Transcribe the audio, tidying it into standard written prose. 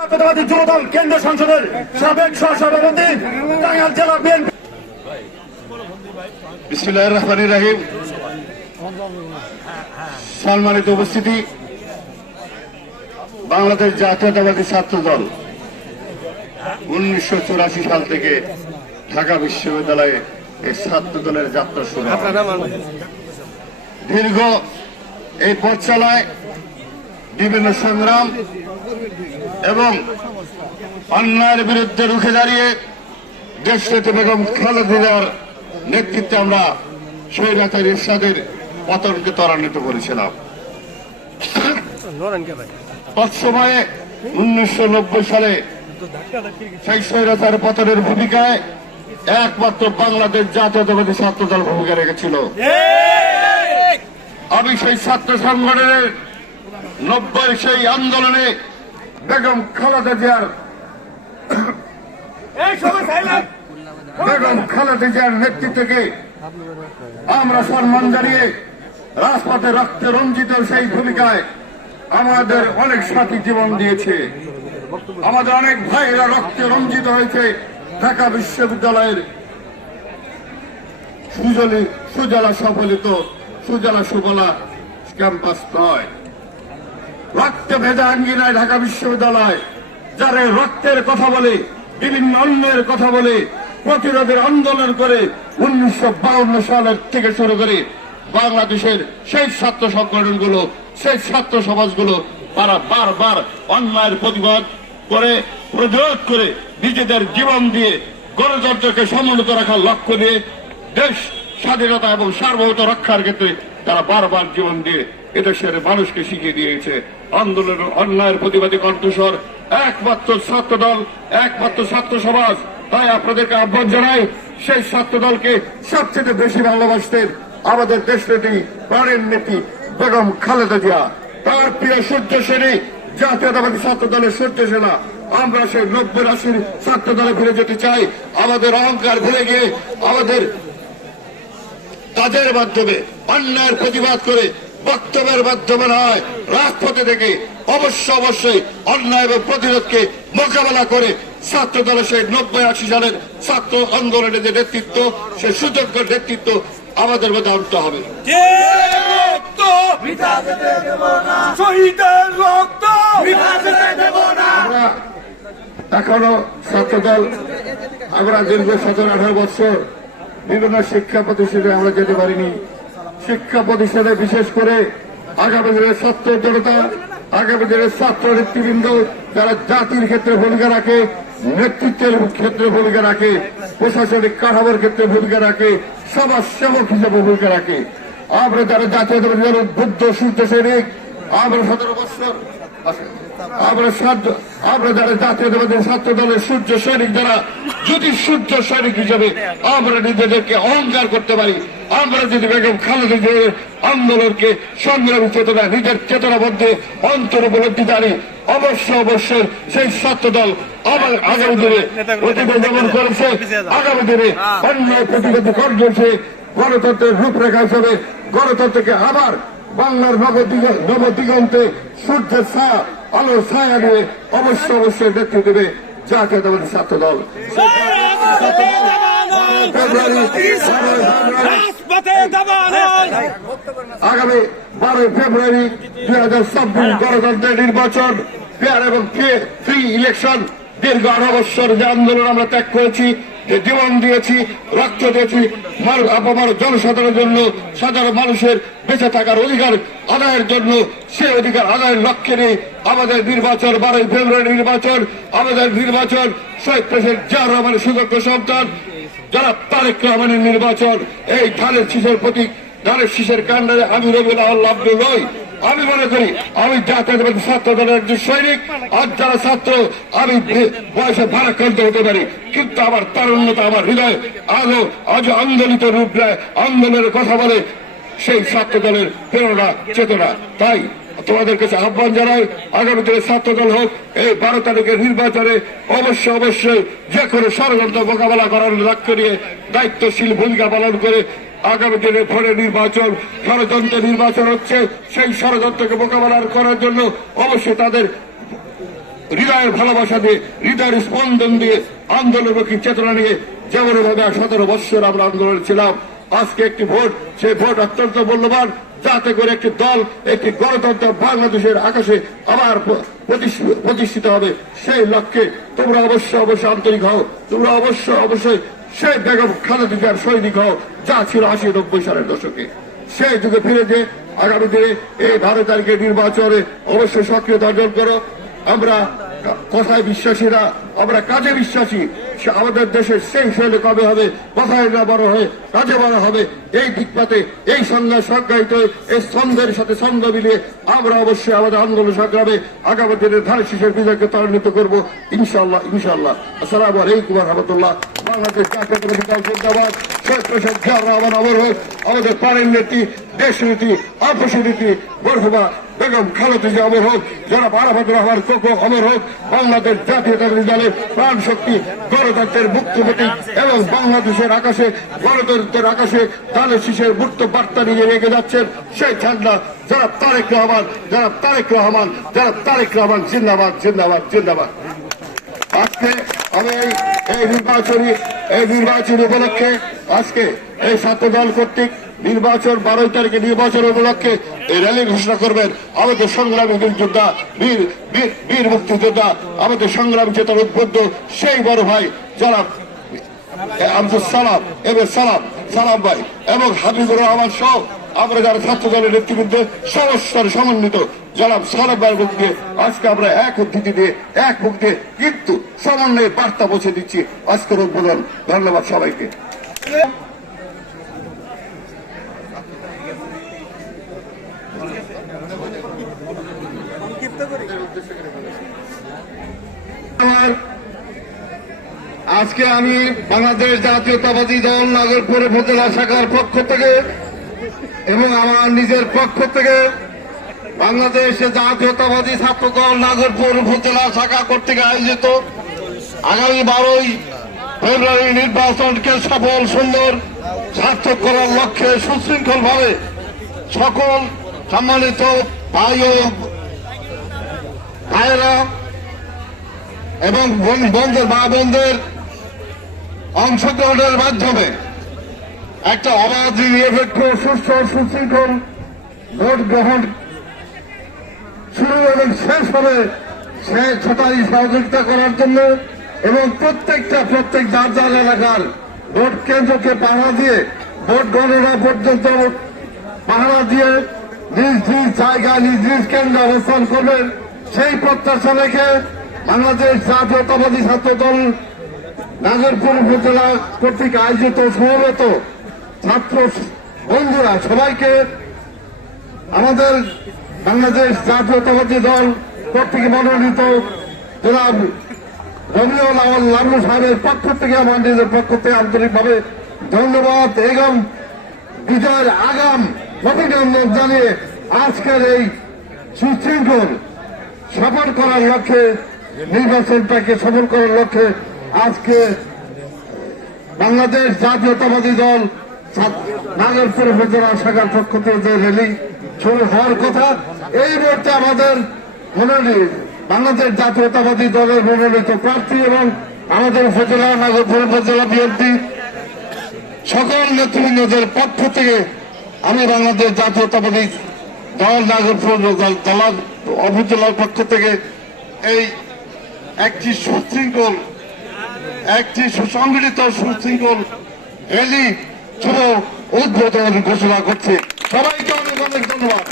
জাতীয়তাবাদী যুবদল কেন্দ্রীয় সংসদের সাবেক সহসভাপতি টাঙ্গাইল জেলা বিএনপি। বিসমিল্লাহির রহমানির রহিম। সম্মানিত উপস্থিতি, বাংলাদেশ জাতীয়তাবাদী ছাত্র দল 1984 সাল থেকে ঢাকা বিশ্ববিদ্যালয়ে এই ছাত্র দলের যাত্রা শুরু। দীর্ঘ এই পথ চলায় বিভিন্ন সংগ্রাম এবং অন্যায়ের বিরুদ্ধে রুখে দাঁড়িয়ে দেশনেত্রী বেগম খালেদা জিয়ার নেতৃত্বে আমরা স্বৈরাচারী এরশাদের পতনকে ত্বরান্বিত করেছিলাম। তৎসময়ে 1990 সালে সেই স্বৈরাচার পতনের ভূমিকায় একমাত্র বাংলাদেশ জাতীয়তাবাদী ছাত্র দল ভূমিকা রেখেছিল। আমি সেই ছাত্র সংগঠনের 90 সেই আন্দোলনে বেগম খালেদা জিয়ার নেতৃত্বকে আমরা সম্মান জানিয়ে রাজপথে রক্তে রঞ্জিত সেই ভূমিকায় আমাদের অনেক সাথী জীবন দিয়েছে। আমাদের অনেক ভাইয়েরা রক্তে রঞ্জিত হয়েছে। ঢাকা বিশ্ববিদ্যালয়ের সুজলা সফলিত সুজলা সুফলা ক্যাম্পাস নয়, রক্তে ভেজা আঙ্গিনায় ঢাকা বিশ্ববিদ্যালয় যারা রক্তের কথা বলে, বিভিন্ন অন্যের কথা বলে, প্রতিরোধের আন্দোলন করে 1952 সালের থেকে শুরু করে বাংলাদেশের সেই ছাত্র সংগঠনগুলো, সেই ছাত্র সমাজগুলো তারা বারবার অন্যায়ের প্রতিবাদ করে, প্রতিরোধ করে নিজেদের জীবন দিয়ে গণতন্ত্রকে সমুন্নত রাখার লক্ষ্য নিয়ে দেশ স্বাধীনতা এবং সার্বভৌমত্ব রক্ষার ক্ষেত্রে তারা বারবার জীবন দিয়ে এদেশের মানুষকে শিখিয়ে দিয়েছে। আন্দোলনের অন্যায়ের প্রতিবাদী কণ্ঠস্বর একমাত্র ছাত্র দল, একমাত্র ছাত্র সমাজ। তাই আপনাদেরকে আহ্বান জানাই, সেই ছাত্র দলকে সবচেয়ে বেশি ভালোবাসতেন আমাদের দেশনেত্রী, প্রাণের নেত্রী বেগম খালেদা জিয়া। তার প্রিয় সূর্য সেনী জাতীয়তাবাদী ছাত্র দলের সূর্য সেনা। আমরা সেই 90-80 ছাত্র দলে ফিরে যেতে চাই। আমাদের অহংকার ভুলে গিয়ে আমাদের কাজের মাধ্যমে অন্যায়ের প্রতিবাদ করে, বক্তব্যের মাধ্যমে নয়, রাজপথে থেকে অবশ্যই অন্যায় এবং প্রতিরোধকে মোকাবেলা করে ছাত্র দলের সেই 90-80 সালের ছাত্র আন্দোলনের যে নেতৃত্ব, সেই সুযোগ্য নেতৃত্ব আমাদের মধ্যে আনতে হবে। এখনো ছাত্র দল আমরা দীর্ঘ 17-18 বছর বিভিন্ন শিক্ষা প্রতিষ্ঠানে আমরা যেতে পারিনি। শিক্ষা প্রতিষ্ঠানে বিশেষ করে আগামী দিনের ছাত্র জনতা, আগামী দিনের ছাত্র নেতৃবৃন্দ যারা জাতির ক্ষেত্রে ভূমিকা রাখে, নেতৃত্বের ক্ষেত্রে ভূমিকা রাখে, প্রশাসনিক কাঠামোর ক্ষেত্রে ভূমিকা রাখে, সমাজ সেবক হিসেবে ভূমিকা রাখে। আমরা যারা জাতীয়তাবাদী দলের বুদ্ধ সূর্য সৈনিক, আমরা 17 বছর আমরা যারা জাতীয়তাবাদী ছাত্র দলের সূর্য সৈনিক, যারা যদি সূর্য সৈনিক হিসেবে আমরা নিজেদেরকে অহংকার করতে পারি, আমরা যদি বেগম খালেদা জিয়ার আন্দোলনকে সংগ্রামী চেতনা, নিজের চেতনার মধ্যে অন্তর উপলব্ধি জানি, অবশ্যই সেই ছাত্র দল আবার আগামী দিনে অতীতে যেমন করেছে, আগামী দিনে অন্যায় প্রতিবাদী করেছে, গণতন্ত্রের রূপরেখা হিসেবে গণতন্ত্রকে আবার বাংলার নবদিগন্তে সূর্যের ছায়া, আলোর ছায়া নিয়ে অবশ্যই নেতৃত্ব দেবে জাতীয়তাবাদী ছাত্র দল। আগামী 12 ফেব্রুয়ারি 2026 গণতন্ত্রের নির্বাচন, ফেয়ার এবং ফ্রি ইলেকশন। দীর্ঘ 18 বছর যে আন্দোলন আমরা ত্যাগ করেছি, যে জীবন দিয়েছি, রক্ত দিয়েছি আপামর জনসাধারণের জন্য, সাধারণ মানুষের বেঁচে থাকার অধিকার আদায়ের জন্য, সেই অধিকার আদায়ের লক্ষ্যে নিয়ে আমাদের নির্বাচন 12 ফেব্রুয়ারি নির্বাচন। আমাদের নির্বাচন শহীদ প্রেসিডেন্ট জিয়াউর রহমানের সুযোগ্য সন্তান যারা তারেক রহমানের নির্বাচন। এই ধানের শীষের প্রতীক, ধানের শীষের কাণ্ডারে আমি রবিউল আউয়াল আব্দুল নই। আমি মনে করি আমি জাতীয়তাবাদী ছাত্র দলের একজন সৈনিক। আজ যারা ছাত্র, আমি বয়সে ভারাক্রান্ত হতে পারি, কিন্তু আমার তারুণ্যতা, আমার হৃদয় আজ আন্দোলিত রূপ নেয়, আন্দোলনের কথা বলে সেই ছাত্র দলের প্রেরণা চেতনা। তাই তোমাদের কাছে আহ্বান জানাই, আগামী দিনে ছাত্র দল হোক, এই 12 তারিখের নির্বাচনে অবশ্যই যে কোনো ষড়যন্ত্র মোকাবেলা করার লক্ষ্য নিয়ে দায়িত্বশীল ভূমিকা পালন করে আগামী দিনে ভোটের নির্বাচন, ষড়যন্ত্র নির্বাচন হচ্ছে, সেই ষড়যন্ত্রকে মোকাবেলা করার জন্য অবশ্যই তাদের হৃদয়ের ভালোবাসা দিয়ে, হৃদয়ের স্পন্দন দিয়ে, আন্দোলনমুখী চেতনা নিয়ে যেমনভাবে 17 বৎসর আমরা আন্দোলনে ছিলাম, আজকে একটি ভোট, সেই ভোট অত্যন্ত মূল্যবান, যাতে করে একটি দল, একটি গণতন্ত্র বাংলাদেশের আকাশে আবার প্রতিষ্ঠিত হবে। সেই লক্ষ্যে তোমরা অবশ্যই আন্তরিক হও, তোমরা অবশ্যই সেই বেগম খালেদা জিয়ার সৈনিক হও, যা ছিল 80-90 সালের দশকে। সেই যুগে ফিরে যে আগামী দিনে এই 12 তারিখের নির্বাচনে অবশ্যই সক্রিয়তা অর্জন করো। আমরা কথায় বিশ্বাসী না, আমরা কাজে বিশ্বাসী। আমাদের দেশের সেই শৈলী কবে হবে, কথায় না বড় হয়ে কাজে বড় হবে, এই দিকপাতে এই সংজ্ঞায়িত এই ছন্দের সাথে ছন্দ মিলিয়ে আমরা অবশ্যই আমাদের আন্দোলন সংগ্রামে আগামী দিনের ধানের শীষের বিজয়কে ত্বরান্বিত করবো, ইনশাআল্লাহ। আসসালামু আলাইকুম ওয়া রাহমাতুল্লাহ। বাংলাদেশ জাতীয়তাবাদী দল জিন্দাবাদ। শেখ প্রেসিডেন্ট জিয়াউর রহমান অমর হোক। আমাদের প্রাণের নেত্রী, দেশ নীতি, আপসী নীতি মরহুমা বেগম খালেদা জিয়া অমর হোক। জনাব আরাফাতুর রহমান কোকো অমর হোক। বাংলাদেশ জাতীয়তাবাদী দলের প্রাণ শক্তি, গণতন্ত্রের মুক্তি প্রতীক এবং বাংলাদেশের আকাশে, গণতন্ত্রের আকাশে ধানের শীষের মুক্ত বার্তা নিয়ে রেখে যাচ্ছেন সেই ঝান্ডা জনাব তারেক রহমান, জনাব তারেক রহমান, জনাব তারেক রহমান জিন্দাবাদ, জিন্দাবাদ, জিন্দাবাদ। আজকে আমি এই নির্বাচনী উপলক্ষে আজকে এই ছাত্র দল কর্তৃক নির্বাচন 12 তারিখে নির্বাচন উপলক্ষে এই র্যালি ঘোষণা করবেন আমাদের সংগ্রামী যোদ্ধা, বীর মুক্তিযোদ্ধা, আমাদের সংগ্রামী চেতনা উদ্বুদ্ধ সেই বড় ভাই জনাব আব্দুল সালাম সালাম ভাই এবং হাবিবুর রহমান সহ আমরা যারা ছাত্র দলের নেতৃবৃন্দে সমস্যার সমন্বিত জনাব সালাম ভাইয়ের মুখ দিয়ে আজকে আমরা এক উদ্ধৃতি দিয়ে, এক মুখ দিয়ে কিন্তু সমন্বয়ে বার্তা পৌঁছে দিচ্ছি আজকের উদ্বোধন। ধন্যবাদ সবাইকে। আজকে আমি বাংলাদেশ জাতীয়তাবাদী দল নাগরপুর উপজেলা শাখার পক্ষ থেকে এবং আমার নিজের পক্ষ থেকে বাংলাদেশ জাতীয়তাবাদী ছাত্র দল নাগরপুর উপজেলা শাখা কর্তৃক আয়োজিত আগামী 12 ফেব্রুয়ারি নির্বাচনকে সফল, সুন্দর, সার্থক করার লক্ষ্যে সুশৃঙ্খলভাবে সকল সম্মানিত ভাই ও ভাইয়েরা এবং মা বোনদের অংশগ্রহণের মাধ্যমে একটা অবাধ, নিরপেক্ষ, সুস্থ, সুশৃঙ্খল ভোট গ্রহণ শুরু এবং শেষ হবে সে ছটাই সহযোগিতা করার জন্য এবং প্রত্যেক যার যার এলাকার ভোট কেন্দ্রকে পাহারা দিয়ে ভোট গণনা পর্যন্ত পাহারা দিয়ে নিজ নিজ জায়গায় নিজ নিজ কেন্দ্রে অবস্থান করবেন সেই প্রত্যাশা রেখে বাংলাদেশ জাতীয়তাবাদী ছাত্র দল নাগরপুর উপজেলা কর্তৃক আয়োজিত সমবেত ছাত্র বন্ধুরা সবাইকে আমাদের বাংলাদেশ জাতীয়তাবাদী দল কর্তৃক মনোনীত জনাব রবিউল আউয়াল লালু সাহেবের পক্ষ থেকে আমার নিজের পক্ষ থেকে আন্তরিকভাবে ধন্যবাদ এবং বিজয়ের আগাম অভিনন্দন জানিয়ে আজকের এই সুশৃঙ্খল সফল করার লক্ষ্যে, নির্বাচনটাকে সফল করার লক্ষ্যে আজকে বাংলাদেশ জাতীয়তাবাদী দল নাগরপুর উপজেলা শাখার পক্ষ থেকে যে র্যালি শুরু হওয়ার কথা, এই মুহূর্তে আমাদের বাংলাদেশ জাতীয়তাবাদী দলের মনোনীত প্রার্থী এবং আমাদের উপজেলা নাগরপুর উপজেলা বিএনপি সকল নেতৃবৃন্দদের পক্ষ থেকে আমি বাংলাদেশ জাতীয়তাবাদী দল নাগরপুর উপজেলার পক্ষ থেকে এই একটি সুসংগঠিত সুশৃঙ্খল র্যালি শুভ উদ্বোধন ঘোষণা করছে। সবাইকে অনেক অনেক ধন্যবাদ।